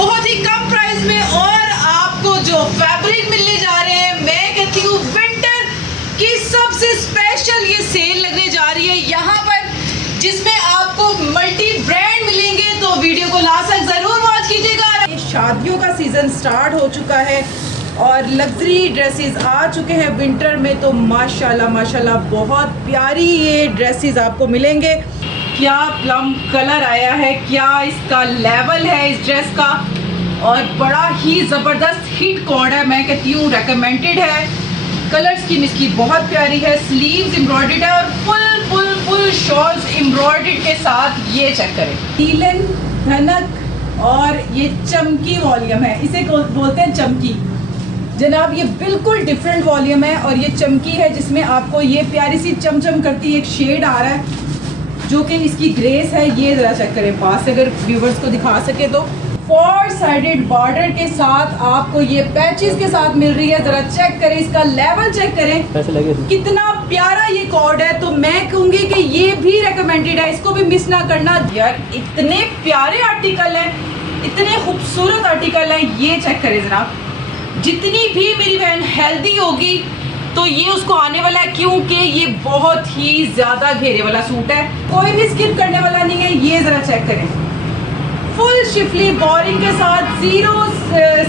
बहुत ही कम प्राइस में और आपको जो फैब्रिक मिलने जा रहे हैं, मैं कहती हूँ विंटर की सबसे स्पेशल ये सेल लगने जा रही है यहाँ पर, जिसमें आपको मल्टी ब्रांड मिलेंगे। तो वीडियो को लास्ट तक जरूर वॉच कीजिएगा। शादियों का सीजन स्टार्ट हो चुका है और लग्जरी ड्रेसेस आ चुके हैं विंटर में, तो माशाल्लाह माशाल्लाह बहुत प्यारी ये ड्रेसेस आपको मिलेंगे। क्या प्लम कलर आया है, क्या इसका लेवल है इस ड्रेस का, और बड़ा ही ज़बरदस्त हिट कोड है, मैं कहती हूँ रेकमेंडेड है। कलर स्कीम इसकी बहुत प्यारी है, स्लीव्स एम्ब्रॉयडर्ड है और full full full shawls embroidered के साथ। ये चेक करें, नीलन धनक और ये चमकी वॉल्यूम है, इसे बोलते हैं चमकी जनाब। ये बिल्कुल डिफरेंट वॉल्यूम है और ये चमकी है जिसमें आपको ये प्यारी सी चमचम करती एक शेड आ रहा है जो कि इसकी ग्रेस है। ये ज़रा चेक करें पास से, अगर व्यूवर्स को दिखा सके तो। 4 साइडेड बॉर्डर के साथ आपको ये पैचेस के साथ मिल रही है। ज़रा चेक करें, इसका लेवल चेक करें, कितना प्यारा ये कोड है। तो मैं कहूँगी कि ये भी रिकमेंडेड है, इसको भी मिस ना करना यार। इतने प्यारे आर्टिकल हैं, इतने खूबसूरत आर्टिकल हैं। ये चेक करें ज़रा, जितनी भी मेरी बहन हेल्दी होगी तो ये उसको आने वाला है, क्योंकि ये बहुत ही ज़्यादा घेरे वाला सूट है, कोई भी स्किप करने वाला नहीं है। ये ज़रा चेक करें, फुल शिफली बोरिंग के साथ, जीरो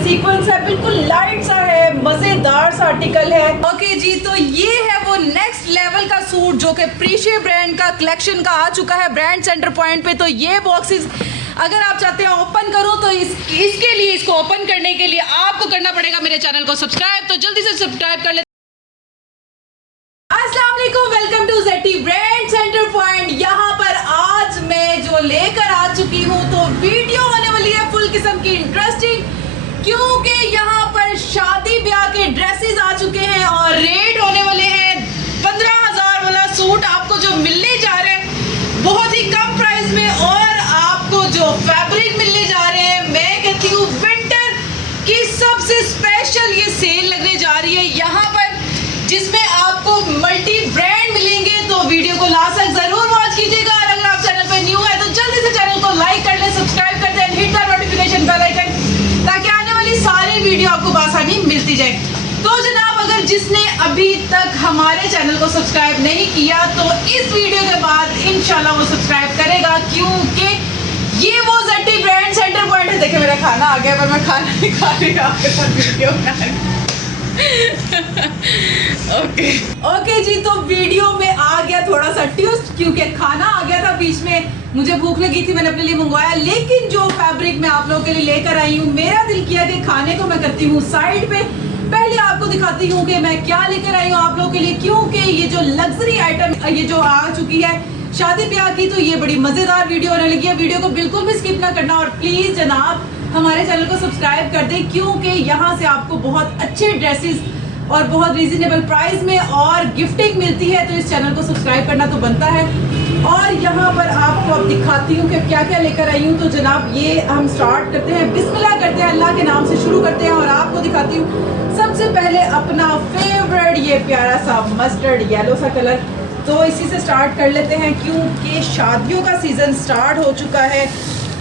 सीक्वेंस है, बिल्कुल लाइट सा है, मज़ेदार सा आर्टिकल है। ओके जी, तो ये है वो नेक्स्ट लेवल का सूट जो कि प्रीशे ब्रांड का कलेक्शन का आ चुका है ब्रांड सेंटर पॉइंट पे। तो ये बॉक्सेस अगर आप चाहते हैं ओपन करो तो इसके लिए, इसको ओपन करने के लिए आपको करना पड़ेगा मेरे चैनल को सब्सक्राइब। तो जल्दी से सब्सक्राइब कर ले। अस्सलाम वालेकुम, welcome to Zeti brand centre point. यहाँ पर आज मैं जो लेकर आ चुकी हूँ, तो वीडियो होने वाली है फुल किस्म की इंटरेस्टिंग, क्योंकि यहाँ पर शादी ब्याह के ड्रेसेस आ चुके हैं और रेट होने वाले हैं 15,000 वाला सूट आपको जो मिलने जा रहे हैं बहुत ही कम प्राइस में, और आपको जो फैब्रिक मिलने जा रहे हैं, मैं कहती हूँ विंटर की सबसे स्पेशल ये सेल लगने जा रही है यहाँ पर, जिसमें आपको मल्टी ब्रांड मिलेंगे। तो वीडियो को लास्ट तक जरूर वॉच कीजिएगा। और अगर आप चैनल पर न्यू है तो जल्दी से चैनल को लाइक कर ले, सब्सक्राइब कर दें, hit the notification bell icon, ताकि आने वाली सारी वीडियो आपको आसानी मिलती जाए। तो जनाब, अगर जिसने अभी तक हमारे चैनल को सब्सक्राइब नहीं किया तो इस वीडियो के बाद इंशाल्लाह वो सब्सक्राइब करेगा, क्योंकि ये वो ज़ेटी ब्रांड सेंटर पॉइंट है। देखिए मेरा खाना आ गया, पर मैं खाना नहीं खा रही, आपके साथ वीडियो बना रही। ओके जी, तो वीडियो में आ गया थोड़ा सा ट्विस्ट, क्योंकि खाना आ गया था बीच में, मुझे भूख लगी थी, मैंने अपने लिए मंगवाया। लेकिन जो फैब्रिक मैं आप लोगों के लिए लेकर आई हूँ, मेरा दिल किया कि खाने को मैं करती हूँ साइड पे, पहले आपको दिखाती हूँ कि मैं क्या लेकर आई हूँ आप लोगों के लिए, क्योंकि ये जो लग्जरी आइटम ये जो आ चुकी है शादी ब्याह की, तो ये बड़ी मजेदार वीडियो होने लगी है। वीडियो को बिल्कुल भी स्किप ना करना, और प्लीज जनाब हमारे चैनल को सब्सक्राइब कर दें, क्योंकि यहाँ से आपको बहुत अच्छे ड्रेसेस और बहुत रीजनेबल प्राइस में और गिफ्टिंग मिलती है। तो इस चैनल को सब्सक्राइब करना तो बनता है। और यहाँ पर आपको अब दिखाती हूँ कि क्या क्या लेकर आई हूँ। तो जनाब, ये हम स्टार्ट करते हैं, बिस्मिल्लाह करते हैं, अल्लाह के नाम से शुरू करते हैं, और आपको दिखाती हूँ सबसे पहले अपना फेवरेट ये प्यारा सा मस्टर्ड येलो सा कलर। तो इसी से स्टार्ट कर लेते हैं, क्योंकि शादियों का सीज़न स्टार्ट हो चुका है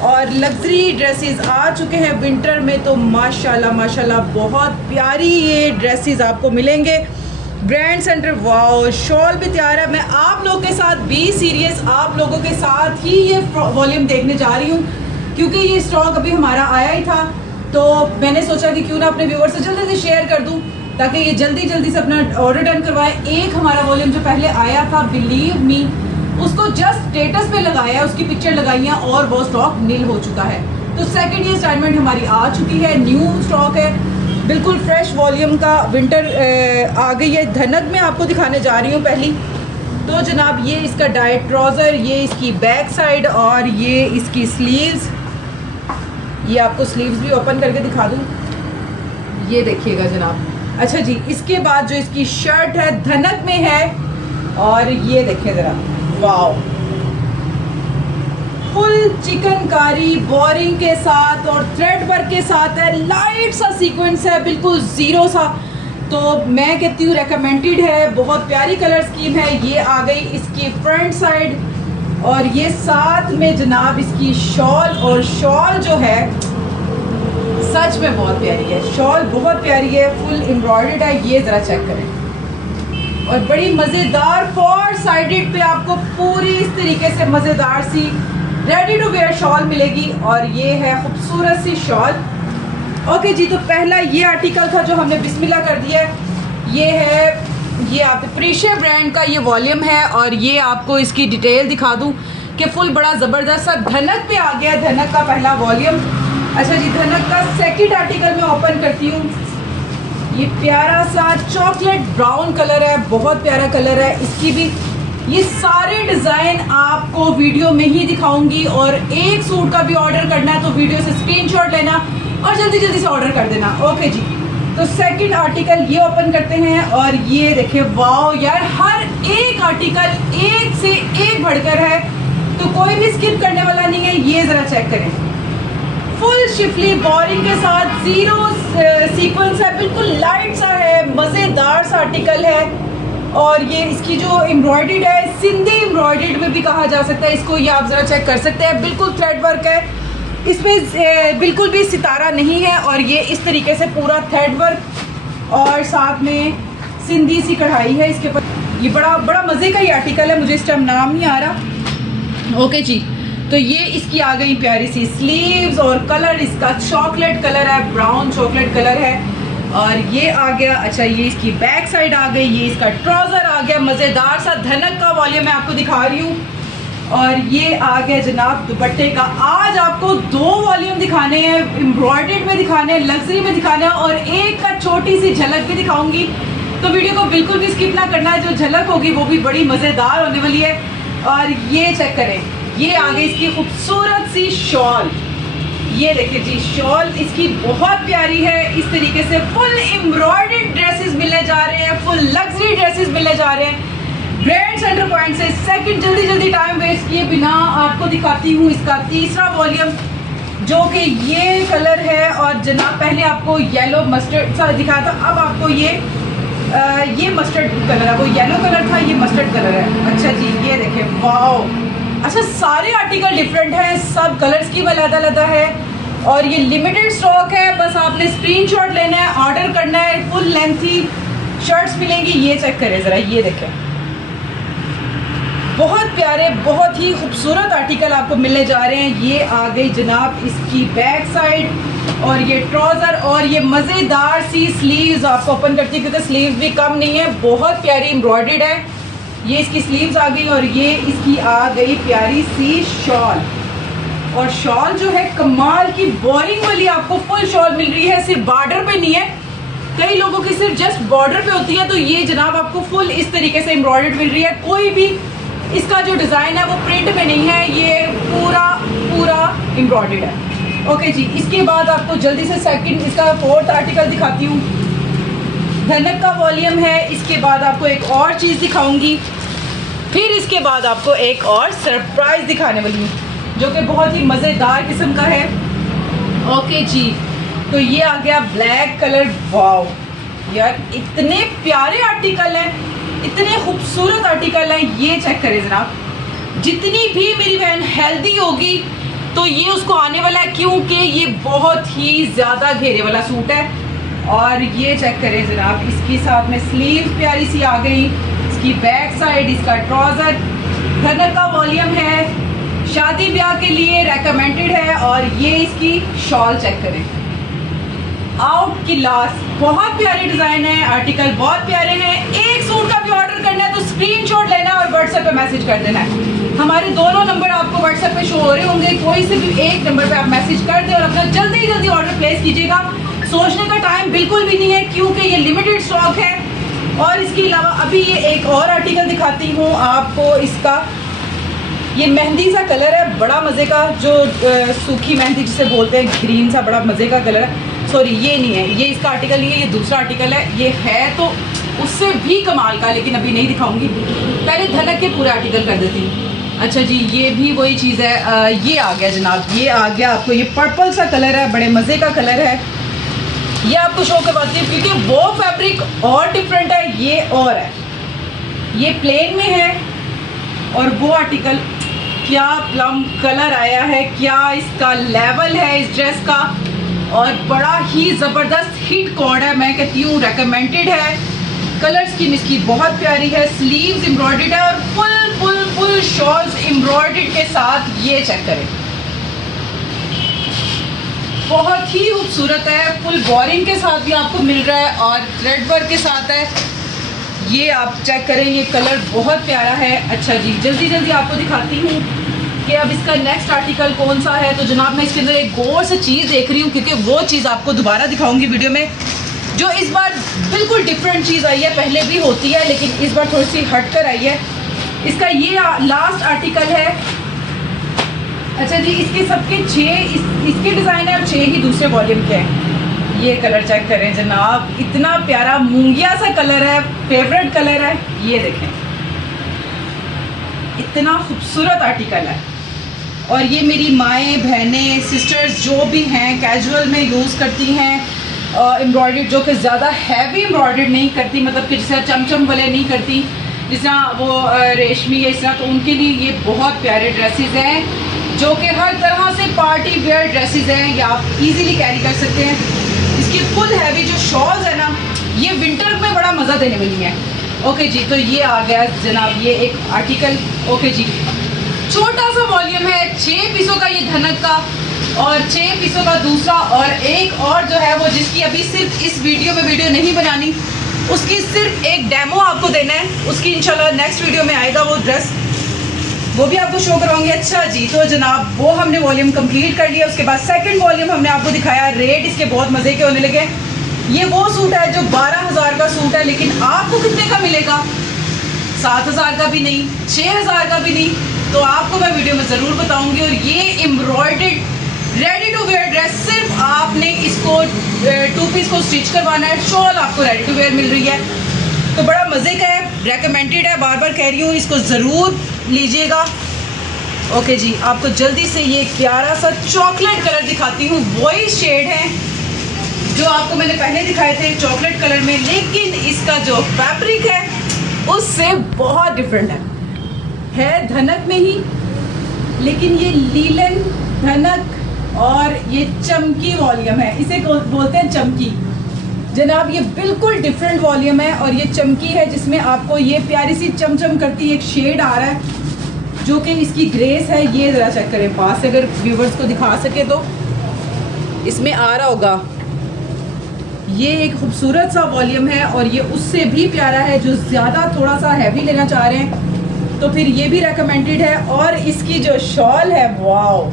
और लग्जरी ड्रेसेस आ चुके हैं विंटर में, तो माशाल्लाह माशाल्लाह बहुत प्यारी ये ड्रेसेस आपको मिलेंगे ब्रांड सेंटर। वाओ, शॉल भी तैयार है। मैं आप लोगों के साथ भी सीरियस, आप लोगों के साथ ही ये वॉल्यूम देखने जा रही हूँ, क्योंकि ये स्टॉक अभी हमारा आया ही था, तो मैंने सोचा कि क्यों ना अपने व्यूअर्स से जल्दी से शेयर कर दूँ, ताकि ये जल्दी जल्दी से अपना ऑर्डर डन करवाएं। एक हमारा वॉल्यूम जो पहले आया था, बिलीव मी, उसको जस्ट स्टेटस पे लगाया, उसकी पिक्चर लगाई है और वो स्टॉक नील हो चुका है। तो सेकंड ये असाइनमेंट हमारी आ चुकी है, न्यू स्टॉक है, बिल्कुल फ्रेश वॉल्यूम का विंटर आ गई है। धनक में आपको दिखाने जा रही हूँ पहली। तो जनाब, ये इसका डाइट ट्राउज़र, ये इसकी बैक साइड और ये इसकी स्लीव्स। ये आपको स्लीव्स भी ओपन करके दिखा दूँ, ये देखिएगा जनाब। अच्छा जी, इसके बाद जो इसकी शर्ट है धनक में है, और ये देखिए ज़रा, वाओ, फुल चिकनकारी बोरिंग के साथ और थ्रेड वर्क के साथ है, लाइट सा सीक्वेंस है, बिल्कुल ज़ीरो सा। तो मैं कहती हूँ रेकमेंडेड है, बहुत प्यारी कलर स्कीम है। ये आ गई इसकी फ्रंट साइड, और ये साथ में जनाब इसकी शॉल, और शॉल जो है सच में बहुत प्यारी है, शॉल बहुत प्यारी है, फुल एम्ब्रॉयडर्ड है। ये ज़रा चेक करें। और बड़ी मज़ेदार 4 साइडेड पे आपको पूरी इस तरीके से मज़ेदार सी रेडी टू वेयर शॉल मिलेगी। और ये है खूबसूरत सी शॉल। ओके जी, तो पहला ये आर्टिकल था जो हमने बिस्मिल्लाह कर दिया है। ये है, ये आप प्रीशिया ब्रांड का ये वॉल्यूम है। और ये आपको इसकी डिटेल दिखा दूँ कि फुल बड़ा ज़बरदस्त सा धनक पे आ गया, धनक का पहला वॉल्यूम। अच्छा जी, धनक का सेकंड आर्टिकल मैं ओपन करती हूँ। ये प्यारा सा चॉकलेट ब्राउन कलर है, बहुत प्यारा कलर है। इसकी भी ये सारे डिज़ाइन आपको वीडियो में ही दिखाऊंगी। और एक सूट का भी ऑर्डर करना है तो वीडियो से स्क्रीनशॉट लेना और जल्दी जल्दी से ऑर्डर कर देना। ओके जी, तो सेकंड आर्टिकल ये ओपन करते हैं। और ये देखिए, वाओ यार, हर एक आर्टिकल एक से एक बढ़कर है, तो कोई भी स्किप करने वाला नहीं है। ये ज़रा चेक करें, फुल शिफली बोरिंग के साथ, जीरो सीक्वेंस है, बिल्कुल लाइट सा है, मज़ेदार सा आर्टिकल है। और ये इसकी जो एम्ब्रॉयडर्ड है, सिंधी एम्ब्रॉयडर्ड में भी कहा जा सकता है इसको। ये आप ज़रा चेक कर सकते हैं, बिल्कुल थ्रेड वर्क है, इसमें बिल्कुल भी सितारा नहीं है। और ये इस तरीके से पूरा थ्रेड वर्क और साथ में सिंधी सी कढ़ाई है इसके ऊपर। ये बड़ा बड़ा मज़े का ही आर्टिकल है, मुझे इस टाइम नाम नहीं आ रहा। ओके जी, तो ये इसकी आ गई प्यारी सी स्लीव्स। और कलर इसका चॉकलेट कलर है, ब्राउन चॉकलेट कलर है। और ये आ गया, अच्छा ये इसकी बैक साइड आ गई, ये इसका ट्राउज़र आ गया, मज़ेदार सा धनक का वॉल्यूम मैं आपको दिखा रही हूँ। और ये आ गया जनाब दुपट्टे का। आज आपको 2 वॉल्यूम दिखाने हैं, एम्ब्रॉयडर्ड में दिखाने हैं, लग्जरी में दिखाने हैं, और एक का छोटी सी झलक भी दिखाऊंगी। तो वीडियो को बिल्कुल भी स्किप ना करना है, जो झलक होगी वो भी बड़ी मज़ेदार होने वाली है। और ये चेक करें, ये आ गई इसकी खूबसूरत सी शॉल। ये देखिए जी, शॉल इसकी बहुत प्यारी है। इस तरीके से फुल एम्ब्रॉयडर्ड ड्रेसेस मिलने जा रहे हैं, फुल लग्जरी ड्रेसेस मिलने जा रहे हैं ब्रांड सेंटर पॉइंट से। सेकंड, जल्दी जल्दी टाइम वेस्ट किए बिना आपको दिखाती हूँ इसका तीसरा वॉल्यूम, जो कि ये कलर है। और जनाब पहले आपको येलो मस्टर्ड सा दिखाया था, अब आपको ये मस्टर्ड कलर है, वो येलो कलर था, ये मस्टर्ड कलर है। अच्छा जी, ये देखें, वाओ। अच्छा, सारे आर्टिकल डिफरेंट हैं, सब कलर्स की अलग है। और ये लिमिटेड स्टॉक है, बस आपने स्क्रीनशॉट लेना है, ऑर्डर करना है। फुल लेंथी शर्ट्स मिलेंगी। ये चेक करें ज़रा, ये देखें, बहुत प्यारे, बहुत ही खूबसूरत आर्टिकल आपको मिलने जा रहे हैं। ये आ गई जनाब इसकी बैक साइड, और ये ट्राउज़र, और ये मज़ेदार सी स्लीव्स आपको ओपन करती है, क्योंकि स्लीव्स भी कम नहीं है, बहुत प्यारी एम्ब्रॉयडर्ड है। ये इसकी स्लीव्स आ गई। और ये इसकी आ गई प्यारी सी शॉल। और शॉल जो है कमाल की बोरिंग वाली आपको फुल शॉल मिल रही है, सिर्फ बॉर्डर पे नहीं है, कई लोगों की सिर्फ जस्ट बॉर्डर पे होती है, तो ये जनाब आपको फुल इस तरीके से एम्ब्रॉयडर्ड मिल रही है। कोई भी इसका जो डिज़ाइन है वो प्रिंट में नहीं है, ये पूरा एम्ब्रॉयडर्ड है। ओके जी, इसके बाद आपको जल्दी से सेकंड, इसका 4th आर्टिकल दिखाती हूँ। धनक का वॉल्यूम है। इसके बाद आपको एक और चीज़ दिखाऊंगी, फिर इसके बाद आपको एक और सरप्राइज दिखाने वाली हूँ, जो कि बहुत ही मज़ेदार किस्म का है। ओके जी, तो ये आ गया ब्लैक कलर। वाओ यार, इतने प्यारे आर्टिकल हैं, इतने खूबसूरत आर्टिकल हैं। ये चेक करें जनाब, जितनी भी मेरी बहन हेल्दी होगी तो ये उसको आने वाला है, क्योंकि ये बहुत ही ज़्यादा घेरे वाला सूट है। और ये चेक करें जनाब, इसकी साथ में स्लीव प्यारी सी आ गई, इसकी बैक साइड, इसका ट्राउज़र, धनक का वॉल्यूम है, शादी ब्याह के लिए रेकमेंडेड है। और ये इसकी शॉल चेक करें, आउट की लास्ट, बहुत प्यारे डिज़ाइन है, आर्टिकल बहुत प्यारे हैं। एक सूट का भी ऑर्डर करना है तो स्क्रीनशॉट लेना और व्हाट्सएप पे मैसेज कर देना है। हमारे दोनों नंबर आपको व्हाट्सएप पे शो हो रहे होंगे, कोई से भी एक नंबर पे आप मैसेज कर दें और अपना जल्दी जल्दी ऑर्डर प्लेस कीजिएगा। सोचने का टाइम बिल्कुल भी नहीं है, क्योंकि ये लिमिटेड स्टॉक है। और इसके अलावा अभी ये एक और आर्टिकल दिखाती हूँ आपको। इसका ये मेहंदी सा कलर है, बड़ा मज़े का, जो सूखी मेहंदी जिसे बोलते हैं, ग्रीन सा बड़ा मज़े का कलर है। सॉरी, ये नहीं है, ये इसका आर्टिकल नहीं है, ये दूसरा आर्टिकल है। ये है तो उससे भी कमाल का, लेकिन अभी नहीं दिखाऊंगी, पहले धनक के पूरे आर्टिकल कर देती हूँ। अच्छा जी, ये भी वही चीज़ है। ये आ गया जनाब, ये आ गया आपको, ये पर्पल सा कलर है, बड़े मज़े का कलर है। ये आपको शो करवाती हूँ, क्योंकि वो फैब्रिक और डिफरेंट है, ये और है, ये प्लेन में है। और वो आर्टिकल, क्या प्लम कलर आया है, क्या इसका लेवल है इस ड्रेस का, और बड़ा ही ज़बरदस्त हिट कॉर्ड है, मैं कहती हूँ रेकमेंडेड है। कलर स्कीम इसकी बहुत प्यारी है, स्लीव्स एम्ब्रॉयडर्ड है और full full full shawls embroidered के साथ। ये चेक करें, बहुत ही खूबसूरत है। फुल बोरिंग के साथ भी आपको मिल रहा है और थ्रेड वर्क के साथ है। ये आप चेक करें, ये कलर बहुत प्यारा है। अच्छा जी, जल्दी जल्दी आपको दिखाती हूँ कि अब इसका नेक्स्ट आर्टिकल कौन सा है। तो जनाब मैं इसके अंदर एक गौर से चीज़ देख रही हूँ, क्योंकि वो चीज़ आपको दोबारा दिखाऊंगी वीडियो में, जो इस बार बिल्कुल डिफरेंट चीज़ आई है। पहले भी होती है लेकिन इस बार थोड़ी सी हट कर आई है। इसका ये लास्ट आर्टिकल है। अच्छा जी, इसके सबके 6 इसके डिज़ाइन है और 6 ही दूसरे वॉल्यूम के हैं। ये कलर चेक करें जनाब, इतना प्यारा मूंगिया सा कलर है, फेवरेट कलर है। ये देखें, इतना खूबसूरत आर्टिकल है। और ये मेरी माएँ बहनें सिस्टर्स जो भी हैं कैजुअल में यूज़ करती हैं एम्ब्रॉयडर्ड, जो कि ज़्यादा हैवी एम्ब्रॉयडर्ड नहीं करती, मतलब कि जैसे चमचम वाले नहीं करती, जिस तरह वो रेशमी है इस तरह, तो उनके लिए ये बहुत प्यारे ड्रेसेस हैं जो कि हर तरह से पार्टी वेयर ड्रेसेस हैं। ये आप इजीली कैरी कर सकते हैं। इसकी फुल हैवी जो शॉल्स है ना, ये विंटर में बड़ा मज़ा देने वाली है। ओके जी, तो ये आ गया जनाब ये एक आर्टिकल। ओके जी, छोटा सा वॉल्यूम है, 6 पीसों का ये धनक का और 6 पीसों का दूसरा, और एक और जो है वो जिसकी अभी सिर्फ इस वीडियो में वीडियो नहीं बनानी, उसकी सिर्फ एक डेमो आपको देना है। उसकी इंशाल्लाह नेक्स्ट वीडियो में आएगा वो ड्रेस, वो भी आपको शो करवाऊंगी। अच्छा जी, तो जनाब वो हमने वॉल्यूम कंप्लीट कर लिया। उसके बाद सेकंड वॉल्यूम हमने आपको दिखाया। रेट इसके बहुत मज़े के होने लगे। ये वो सूट है जो 12,000 का सूट है, लेकिन आपको कितने का मिलेगा? 7,000 का भी नहीं, 6,000 का भी नहीं। तो आपको मैं वीडियो में ज़रूर बताऊंगी। और ये embroidered ready to wear dress, सिर्फ आपने इसको 2 पीस को स्टिच करवाना है। शॉल आपको रेडी टू वेयर मिल रही है, तो बड़ा मज़े का है, रेकमेंडेड है। बार बार कह रही हूँ, इसको ज़रूर लीजिएगा। ओके जी, आपको जल्दी से ये प्यारा सा चॉकलेट कलर दिखाती हूँ। वही शेड है जो आपको मैंने पहले दिखाए थे चॉकलेट कलर में, लेकिन इसका जो फैब्रिक है उससे बहुत डिफरेंट है धनक में ही, लेकिन ये लीलन धनक और ये चमकी वॉल्यूम है। इसे बोलते हैं चमकी जनाब। ये बिल्कुल डिफरेंट वॉल्यूम है और ये चमकी है, जिसमें आपको ये प्यारी सी चमचम करती एक शेड आ रहा है जो कि इसकी ग्रेस है। ये ज़रा चेक करें पास से, अगर व्यूवर्स को दिखा सके तो इसमें आ रहा होगा। ये एक खूबसूरत सा वॉल्यूम है और ये उससे भी प्यारा है। जो ज़्यादा थोड़ा सा हैवी लेना चाह रहे हैं तो फिर ये भी रेकमेंडेड है। और इसकी जो शॉल है, वाओ,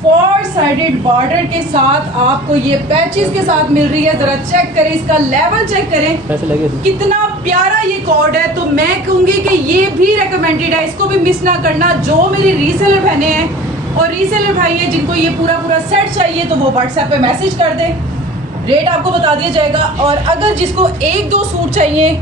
4 साइडेड बॉर्डर के साथ आपको ये पैचेस के साथ मिल रही है। ज़रा चेक करें, इसका लेवल चेक करें, कितना प्यारा ये कॉर्ड है। तो मैं कहूँगी कि ये भी रेकमेंडेड है, इसको भी मिस ना करना। जो मेरी रीसेलर बहनें हैं और रीसेलर भाई हैं जिनको ये पूरा सेट चाहिए, तो वो व्हाट्सएप पे मैसेज कर दें, रेट आपको बता दिया जाएगा। और अगर जिसको 1-2 सूट चाहिए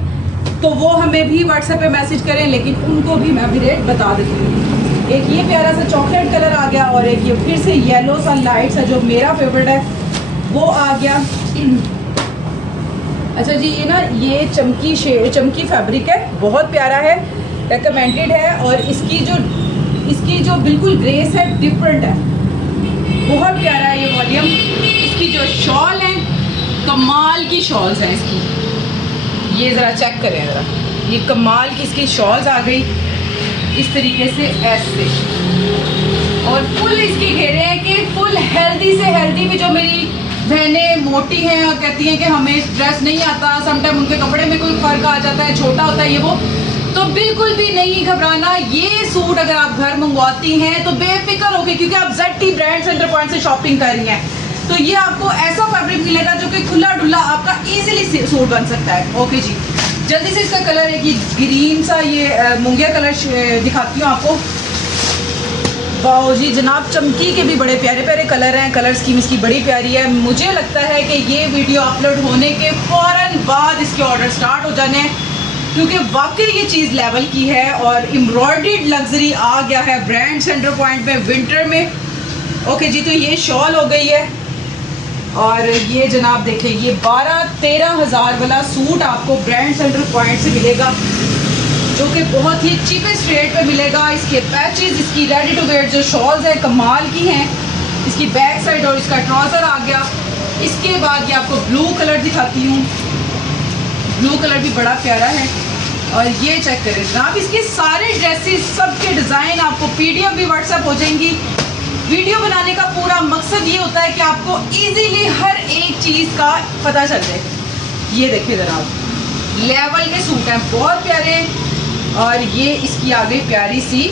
तो वो हमें भी व्हाट्सएप पे मैसेज करें, लेकिन उनको भी मैं अभी रेट बता देती हूँ। एक ये प्यारा सा चॉकलेट कलर आ गया और एक ये फिर से येलो सा लाइट सा जो मेरा फेवरेट है वो आ गया। अच्छा जी, ये ना ये चमकी फैब्रिक है, बहुत प्यारा है, रेकमेंडेड है। और इसकी जो बिल्कुल ग्रेस है, डिफरेंट है, बहुत प्यारा है ये वॉल्यूम। इसकी जो शॉल है, कमाल की शॉल्स हैं इसकी। ये ज़रा चेक करें, ज़रा ये कमाल की इसकी शॉल्स आ गई इस तरीके से ऐसे, और फुल इसके घेरे हैं कि फुल हेल्दी से हेल्दी भी। जो मेरी बहनें मोटी हैं और कहती हैं कि हमें ड्रेस नहीं आता, समटाइम उनके कपड़े में कोई फ़र्क आ जाता है, छोटा होता है ये वो, तो बिल्कुल भी नहीं घबराना। ये सूट अगर आप घर मंगवाती हैं तो बेफिक्र होके, क्योंकि आप ZT ब्रांड सेंटर पॉइंट से शॉपिंग कर रही हैं, तो ये आपको ऐसा फैब्रिक मिलेगा जो कि खुला डुल्ला आपका इजीली सूट बन सकता है। ओके जी, जल्दी से इसका कलर है कि ग्रीन सा ये मूंगिया कलर दिखाती हूँ आपको। वाओ जी जनाब, चमकी के भी बड़े प्यारे प्यारे कलर हैं, कलर स्कीम इसकी बड़ी प्यारी है। मुझे लगता है कि ये वीडियो अपलोड होने के फ़ौरन बाद इसके ऑर्डर स्टार्ट हो जाने हैं, क्योंकि वाकई ये चीज़ लेवल की है और एम्ब्रॉयडर्ड लग्जरी आ गया है ब्रांड सेंटर पॉइंट में विंटर में। ओके जी, तो ये शॉल हो गई है। और ये जनाब देखें, ये 12-13 हज़ार वाला सूट आपको ब्रांड सेंटर पॉइंट से मिलेगा, जो कि बहुत ही चीपेस्ट रेट पे मिलेगा। इसके पैचेस, इसकी रेडी टू वेयर जो शॉल्स हैं कमाल की हैं। इसकी बैक साइड और इसका ट्राउज़र आ गया। इसके बाद ये आपको ब्लू कलर दिखाती हूँ। ब्लू कलर भी बड़ा प्यारा है। और ये चेक करें जनाब, इसके सारे ड्रेसेस सबके डिज़ाइन आपको PDF भी व्हाट्सएप हो जाएंगी। वीडियो बनाने का पूरा मकसद ये होता है कि आपको इजीली हर एक चीज़ का पता चल जाए। ये देखिए जनाब, लेवल के सूट हैं, बहुत प्यारे। और ये इसकी आ गई प्यारी सी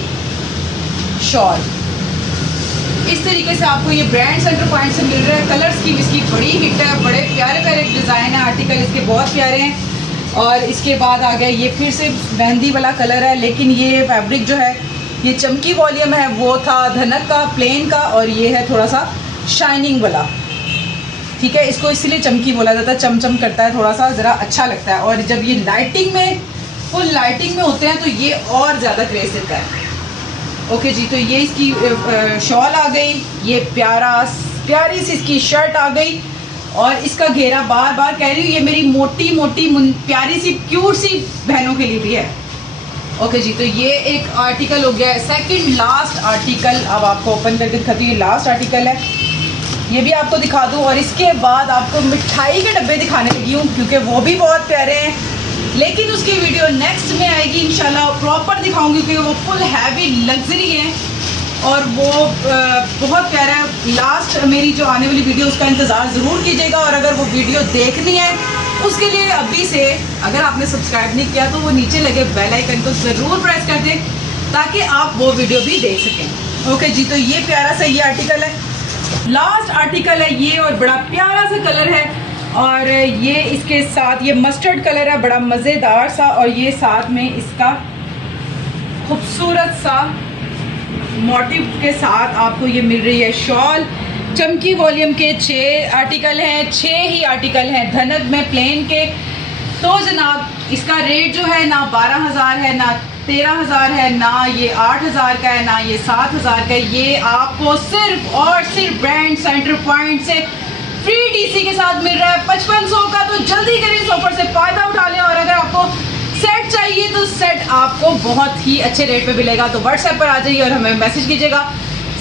शॉल। इस तरीके से आपको ये ब्रांड सेंटर पॉइंट से मिल रहा है। कलर स्कीम इसकी बड़ी हिट है, बड़े प्यारे प्यारे डिज़ाइन है, आर्टिकल इसके बहुत प्यारे हैं। और इसके बाद आ गया ये फिर से मेहंदी वाला कलर है, लेकिन ये फैब्रिक जो है ये चमकी वॉल्यूम है, वो था धनक का प्लेन का, और ये है थोड़ा सा शाइनिंग वाला। ठीक है, इसको इसीलिए चमकी बोला जाता है, चमचम करता है, थोड़ा सा ज़रा अच्छा लगता है। और जब ये लाइटिंग में, फुल लाइटिंग में होते हैं तो ये और ज़्यादा क्रेज देता है। ओके जी, तो ये इसकी शॉल आ गई, ये प्यारी सी इसकी शर्ट आ गई। और इसका घेरा बार बार कह रही हूँ, ये मेरी मोटी मोटी प्यारी सी क्यूट सी बहनों के लिए भी है। ओके जी, तो ये एक आर्टिकल हो गया है, सेकंड लास्ट आर्टिकल। अब आपको ओपन करके दिखाती हूँ, ये लास्ट आर्टिकल है, ये भी आपको दिखा दूँ। और इसके बाद आपको मिठाई के डब्बे दिखाने लगी हूँ, क्योंकि वो भी बहुत प्यारे हैं, लेकिन उसकी वीडियो नेक्स्ट में आएगी इंशाल्लाह, प्रॉपर दिखाऊंगी, क्योंकि वो फुल हैवी लग्जरी है और वो बहुत प्यारा है। लास्ट मेरी जो आने वाली वीडियो उसका इंतज़ार ज़रूर कीजिएगा। और अगर वो वीडियो देखनी है उसके लिए अभी से, अगर आपने सब्सक्राइब नहीं किया तो वो नीचे लगे बेल आइकन को ज़रूर प्रेस कर दें, ताकि आप वो वीडियो भी देख सकें। ओके जी, तो ये प्यारा सा ये आर्टिकल है, लास्ट आर्टिकल है ये, और बड़ा प्यारा सा कलर है। और ये इसके साथ ये मस्टर्ड कलर है, बड़ा मज़ेदार सा। और ये साथ में इसका खूबसूरत सा मोटिव के साथ आपको ये मिल रही है शॉल। चमकी वॉल्यूम के 6 आर्टिकल हैं, 6 ही आर्टिकल हैं धनक में प्लेन के। तो जनाब इसका रेट जो है ना 12,000 है, ना 13,000 है, ना ये 8,000 का है, ना ये 7,000 का है। ये आपको सिर्फ और सिर्फ ब्रांड सेंटर पॉइंट से फ्री DC के साथ मिल रहा है 5500 का। तो जल्दी करें, इस ऑफर से फ़ायदा उठा लें। और अगर आपको सेट चाहिए तो सेट आपको बहुत ही अच्छे रेट पे मिलेगा। तो व्हाट्सएप पर आ जाइए और हमें मैसेज कीजिएगा।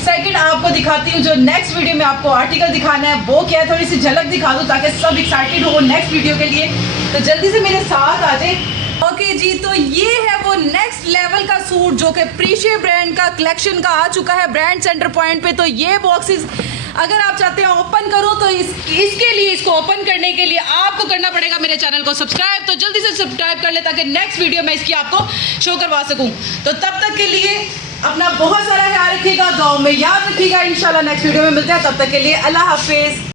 सेकंड आपको दिखाती हूँ, जो नेक्स्ट वीडियो में आपको आर्टिकल दिखाना है वो क्या है, थोड़ी सी झलक दिखा दूँ ताकि सब एक्साइटेड हो नेक्स्ट वीडियो के लिए। तो जल्दी से मेरे साथ आ जाए। ओके जी, तो ये है वो नेक्स्ट लेवल का सूट जो कि प्रीशिया ब्रांड का कलेक्शन का आ चुका है ब्रांड सेंटर पॉइंट पे। तो ये बॉक्सेस अगर आप चाहते हैं ओपन करो, तो इसके लिए, इसको ओपन करने के लिए आपको करना पड़ेगा मेरे चैनल को सब्सक्राइब। तो जल्दी से सब्सक्राइब कर ले ताकि नेक्स्ट वीडियो में इसकी आपको शो करवा सकूं। तो तब तक के लिए अपना बहुत सारा ख्याल रखिएगा, दुआओं में याद रखिएगा। इंशाल्लाह नेक्स्ट वीडियो में मिलते हैं, तब तक के लिए अल्लाह हाफिज़।